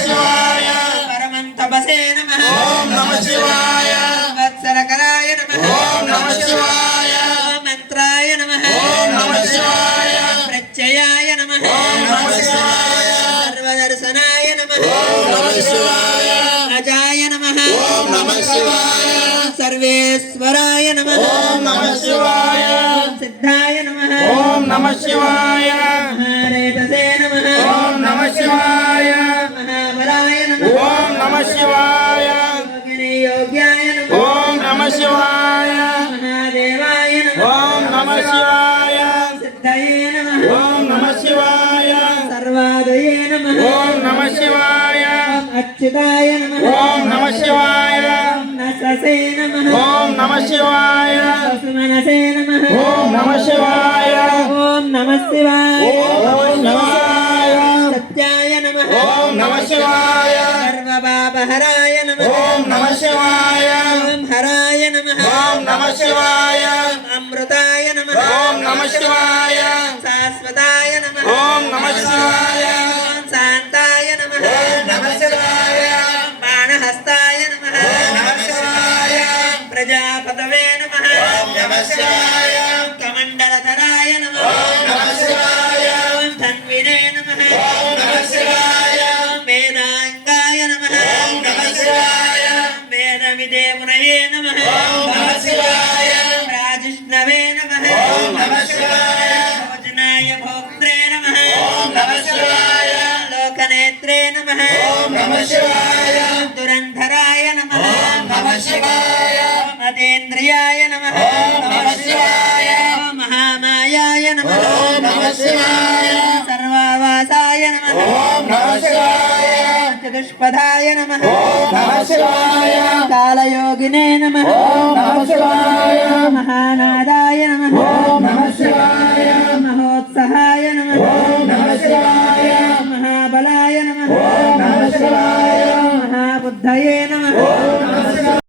शिवाय परमन्तपसे नमः ओम नमः शिवाय वत्सरकराय नमः ओम नमः शिवाय मंत्राय नमः ओम नमः शिवाय प्रत्ययाय नमः ओम नमः शिवाय सर्वदर्शनाय नमः ओम नमः शिवाय अजाय नमः ओम नमः शिवाय सर्वेश्वराय नमः ओम नमः शिवाय सिद्धाय नमः ओम नमः शिवाय महारेतसे नमः ओम नमः शिवाय महाबलाय नमः ओम नमः शिवाय योगिने योग्याय नमः ओम नमः शिवाय महादेवाय नमः ओम नमः शिवाय सिद्धये नमः ओम नमः शिवाय सर्वादये नमः ओम नमः शिवाय अच्युताय नमः ओम नमः शिवाय नससे नमः ओम नमः शिवाय सुमनसे नमः ओम नमः शिवाय ओम नमः शिवाय ओम नमः शिवाय सत्याय नमः ओम नमः शिवाय सर्वपापहराय नमः ओम नमः शिवाय ओम हराय नमः ओम नमः शिवाय अमृताय नमः ओम नमः शिवाय शाश्वताय नमः ओम नमः शिवाय शान्ताय नमः ओम नमः शिवाय बाणहस्ताय नमः नमः शिवाय प्रजापतवे नमः ओम नमः शिवाय कमण्डलधराय नमः ओम नमः शिवाय धन्विने नमः ओम नमः शिवाय वेदाङ्गाय नमः ओम नमः शिवाय वेदविदे मुनये नमः ओम नमः शिवाय राजिष्णवे नमः ओम नमः शिवाय भोजनाय भोक्त्रे नमः ओम नमः शिवाय लोकनेत्रे नमः ओम नमः शिवाय दुरन्धराय नमः ओम नमः शिवाय मदेन्द्रियाय नमः ओम नमः शिवाय महामायाय नमः ओम नमः शिवाय सर्वावासाय नमः ओम नमः शिवाय चतुष्पदाय नमः ओम नमः शिवाय कालयोगिने नमः ओम नमः शिवाय महानादाय नमः ओम नमः शिवाय महोत्सहाय नमः ओम नमः शिवाय महाबलाय नमः ओम नमः शिवाय महाबुद्धये नमः ओम नमः शिवाय